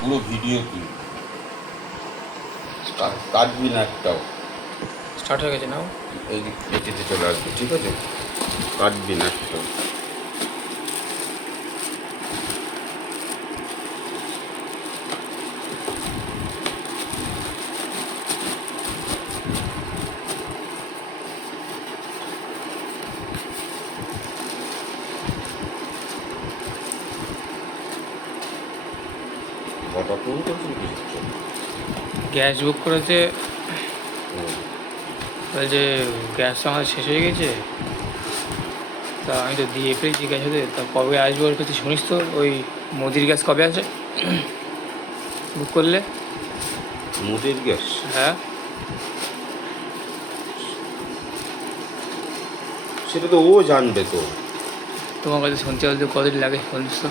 পুরো ভিডিও তুই কাটবি না একটাও। স্টার্ট হয়ে গেছে নাও। এই এটিতে চলে আসবে, ঠিক আছে? কাটবি না একটাও। হঠাৎ ফোন করছিল কিছু? গ্যাস বুক করেছে, বলছে গ্যাস আমাদের শেষ হয়ে গেছে। তা আমি তো দিয়ে ফেলেছি গ্যাস হতে, তা কবে আসবে ওর কাছে শুনিস তো? ওই মোদির গ্যাস কবে আছে বুক করলে? মুদির গ্যাস? হ্যাঁ, সেটা তো ও জানবে তো। তোমার কাছে শুনতে বলতে কতদিন লাগে শুনিস তো?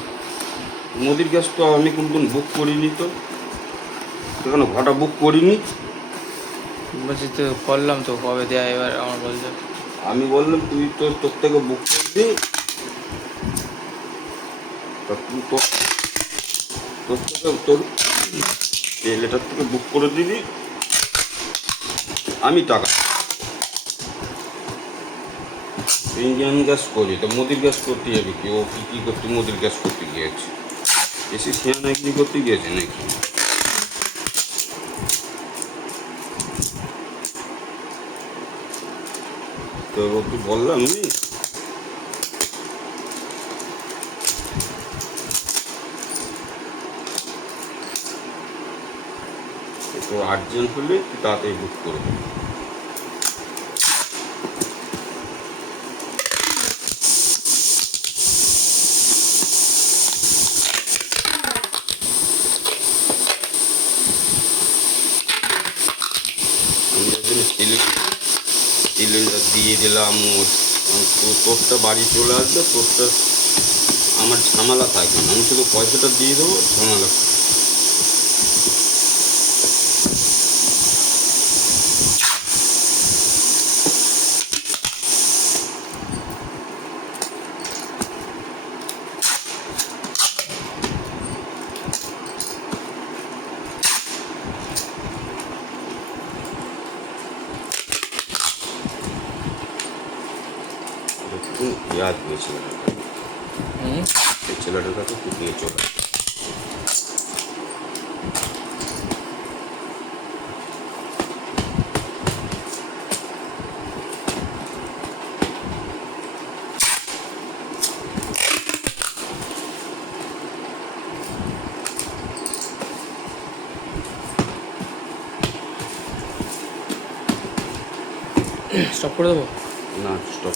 মুদির গ্যাস তো আমি কোনদিন বুক করিনি তো, এখনো ঘটা বুক করিনি। বলছি তো করলাম তো, কবে দেয় এবার আমার বলতে। আমি বললাম তুই তো তোর থেকে বুক করবি, তা তুই তোর তোর থেকে তোর লেটার থেকে বুক করে দিবি, আমি টাকা। ইন্ডিয়ান গ্যাস করি তো মুদির গ্যাস করতে যাবে কি? ও কী করতে মুদির গ্যাস করতে গিয়েছে? এসে সিয়ানাগিরি করতে গিয়েছে নাকি? তো ওকে বললাম আমি, তো আর্জেন্ট হলে তুই তাড়াতাড়ি বুক করবি। আমি যখন সিলিন্ডার দিয়ে দিলাম ওর, তোরটা বাড়ি চলে আসবে, তোরটা আমার ঝামেলা থাকবে না, আমি শুধু পয়সাটা দিয়ে দেবো, ঝামেলা। একটু ইয়াদ হয়েছিল এই ছেলেটার কাছে খুব নিয়ে চলে। স্টপ করে দেবো? না, স্টপ।